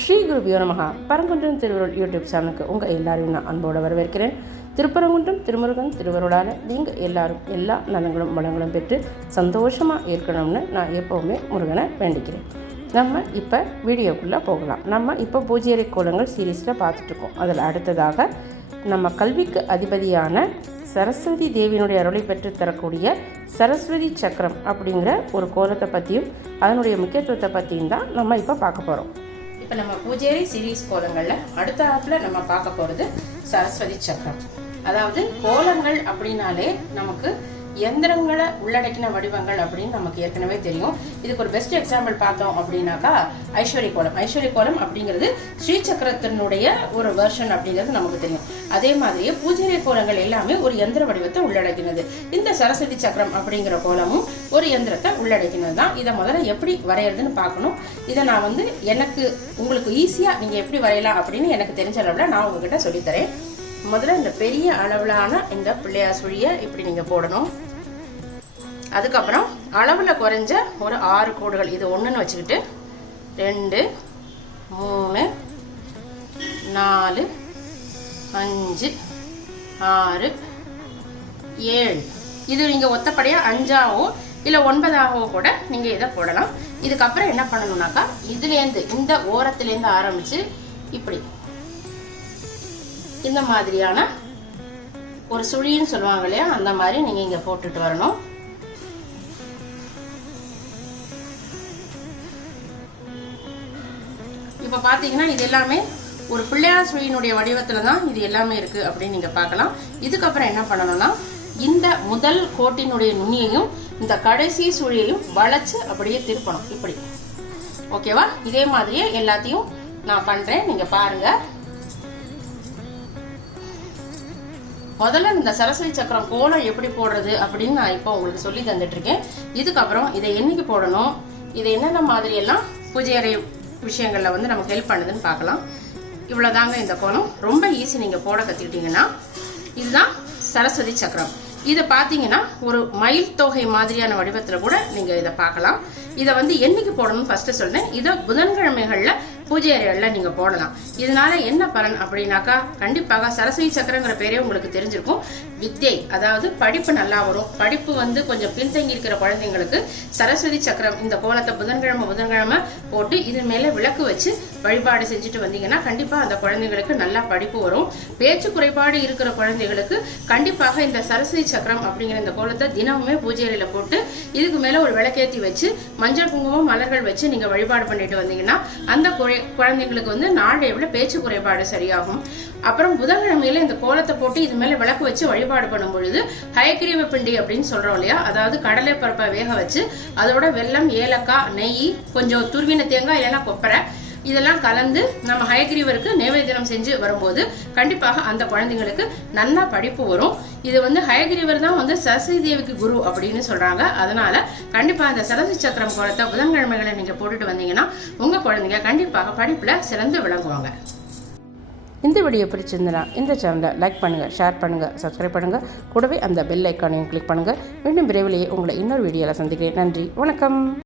ஸ்ரீ குருபியோ நமகா. பரங்குன்றம் திருவருள் யூடியூப் சேனலுக்கு உங்கள் எல்லாரையும் நான் அன்போடு வரவேற்கிறேன். திருப்பரங்குன்றம் திருமுருகன் திருவருளால் நீங்கள் எல்லாரும் எல்லா நலங்களும் வளங்களும் பெற்று சந்தோஷமாக இருக்கணும்னு நான் எப்போவுமே முருகனை வேண்டிக்கிறேன். நம்ம இப்போ வீடியோக்குள்ளே போகலாம். நம்ம இப்போ பூஜ்யரை கோலங்கள் சீரீஸில் பார்த்துட்ருக்கோம் அதில் அடுத்ததாக நம்ம கல்விக்கு அதிபதியான சரஸ்வதி தேவியினுடைய அருளை பெற்று தரக்கூடிய சரஸ்வதி சக்கரம் அப்படிங்கிற ஒரு கோலத்தை பற்றியும் அதனுடைய முக்கியத்துவத்தை பற்றியும் தான் நம்ம இப்போ பார்க்க போகிறோம் இப்போ நம்ம பூஜேரி சீரீஸ் கோலங்களில் அடுத்த ஆப்பில் நம்ம பார்க்க போகிறது சரஸ்வதி சக்கரம். அதாவது கோலங்கள் அப்படின்னாலே நமக்கு எந்திரங்களை உள்ளடக்கின வடிவங்கள் அப்படின்னு நமக்கு ஏற்கனவே தெரியும். இதுக்கு ஒரு பெஸ்ட் எக்ஸாம்பிள் பார்த்தோம் அப்படின்னாக்கா ஐஸ்வர்ய கோலம் ஐஸ்வர்ய கோலம் அப்படிங்கிறது ஸ்ரீ சக்கரத்தினுடைய ஒரு வெர்ஷன் அப்படிங்கிறது நமக்கு தெரியும். அதே மாதிரியே பூஜை கோலங்கள் எல்லாமே ஒரு எந்திர வடிவத்தை உள்ளடக்கினது. இந்த சரஸ்வதி சக்கரம் அப்படிங்கிற கோலமும் ஒரு எந்திரத்தை உள்ளடக்கினது தான் இதை முதல்ல எப்படி வரைகிறதுன்னு பார்க்கணும். இதை நான் வந்து எனக்கு உங்களுக்கு ஈஸியாக நீங்கள் எப்படி வரையலாம் அப்படின்னு எனக்கு தெரிஞ்ச அளவில் நான் உங்ககிட்ட சொல்லித்தரேன். முதல்ல இந்த பெரிய அளவிலான இந்த பிள்ளையார் சுழியை இப்படி நீங்கள் போடணும். அதுக்கப்புறம் அளவில் குறைஞ்ச ஒரு ஆறு கோடுகள். இது ஒன்றுன்னு வச்சுக்கிட்டு ரெண்டு மூணு நாலு அஞ்சு ஆறு ஏழு. இது நீங்கள் ஒத்தப்படியாக அஞ்சாவோ இல்லை ஒன்பதாகவோ கூட நீங்கள் இதை போடலாம். இதுக்கப்புறம் என்ன பண்ணணும்னாக்கா இதுலேருந்து இந்த ஓரத்துலேருந்து ஆரம்பித்து இப்படி. இந்த மாதிரியான ஒரு சுழின்னு சொல்லுவாங்க இல்லையா? அந்த மாதிரி நீங்கள் இங்கே போட்டுட்டு வரணும். இப்போ பார்த்தீங்கன்னா இது எல்லாமே ஒரு பிள்ளையார் சுழியினுடைய வடிவத்தில் தான் இது எல்லாமே இருக்குது அப்படின்னு நீங்கள் பார்க்கலாம். இதுக்கப்புறம் என்ன பண்ணணும்னா இந்த முதல் கோட்டினுடைய நுனியையும் இந்த கடைசி சுழியையும் வளைச்சு அப்படியே திருப்பணும். இப்படி. ஓகேவா? இதே மாதிரியே எல்லாத்தையும் நான் பண்ணுறேன் நீங்கள் பாருங்கள் முதல்ல இந்த சரஸ்வதி சக்கரம் கோலம் எப்படி போடுறது அப்படின்னு நான் இப்போ உங்களுக்கு சொல்லி தந்துட்டு இருக்கேன். இதுக்கப்புறம் இதை என்னைக்கு போடணும்? இதை என்னென்ன மாதிரி எல்லாம் பூஜை அறை விஷயங்களில் வந்து நமக்கு ஹெல்ப் பண்ணுதுன்னு பார்க்கலாம். இவ்வளோதாங்க இந்த கோலம். ரொம்ப ஈஸி நீங்கள் போட கற்றுக்கிட்டீங்கன்னா இதுதான் சரஸ்வதி சக்கரம். இதை பார்த்தீங்கன்னா ஒரு மயில் தொகை மாதிரியான வடிவத்தில் கூட நீங்கள் இதை பார்க்கலாம். இதை வந்து என்னைக்கு போடணும்னு ஃபஸ்ட்டு சொல்கிறேன் இதை புதன்கிழமைகளில் பூஜை அறைகளில் நீங்கள் போடலாம். இதனால என்ன பலன் அப்படின்னாக்கா கண்டிப்பாக சரஸ்வதி சக்கரங்கிற பேரே உங்களுக்கு தெரிஞ்சிருக்கும். வித்யை அதாவது படிப்பு நல்லா வரும். படிப்பு வந்து கொஞ்சம் பின்தங்கி இருக்கிற குழந்தைங்களுக்கு சரஸ்வதி சக்கரம் இந்த கோலத்தை புதன்கிழமை புதன்கிழமை போட்டு இது மேலே விளக்கு வச்சு வழிபாடு செஞ்சுட்டு வந்தீங்கன்னா கண்டிப்பாக அந்த குழந்தைங்களுக்கு நல்லா படிப்பு வரும். பேச்சு குறைபாடு இருக்கிற குழந்தைகளுக்கு கண்டிப்பாக இந்த சரஸ்வதி சக்கரம் அப்படிங்கிற இந்த கோலத்தை தினமுமே பூஜை அறையில் போட்டு இதுக்கு மேலே ஒரு விளக்கேற்றி வச்சு மஞ்சள் குங்குமம் மலர்கள் வச்சு நீங்கள் வழிபாடு பண்ணிட்டு வந்தீங்கன்னா அந்த குழந்தைங்களுக்கு வந்து நாளடைவில் பேச்சு குறைபாடு சரியாகும். அப்புறம் புதன்கிழமையில இந்த கோலத்தை போட்டு இது மேலே விளக்கு வச்சு வழிபாடு பண்ணும் பொழுது ஹயக்கிரீவ பிண்டி அப்படின்னு சொல்றோம் இல்லையா? அதாவது கடலை பருப்பை வேக வச்சு அதோட வெல்லம் ஏலக்காய் நெய் கொஞ்சம் துருவின தேங்காய் இல்லைன்னா கொப்பரை இதெல்லாம் கலந்து நம்ம ஹயக்ரீவருக்கு நைவேத்தியம் செஞ்சு வரும்போது கண்டிப்பாக அந்த குழந்தைங்களுக்கு நல்லா படிப்பு வரும். இது வந்து ஹயக்ரீவர் தான் வந்து சரஸ்வதி தேவிக்கு குரு அப்படின்னு சொல்றாங்க. அதனால கண்டிப்பாக அந்த சரஸ்வதி சக்கரம் கோலத்தை புதன்கிழமைகளை நீங்க போட்டுட்டு வந்தீங்கன்னா உங்க குழந்தைங்க கண்டிப்பாக படிப்புல சிறந்து விளங்குவாங்க. இந்த வீடியோ பிடிச்சிருந்தனா இந்த சேனலை லைக் பண்ணுங்கள் ஷேர் பண்ணுங்கள் சப்ஸ்கிரைப் பண்ணுங்கள் கூடவே அந்த பெல் ஐக்கானையும் கிளிக் பண்ணுங்கள் மீண்டும் விரைவிலேயே உங்களை இன்னொரு வீடியோவில் சந்திக்கிறேன். நன்றி வணக்கம்.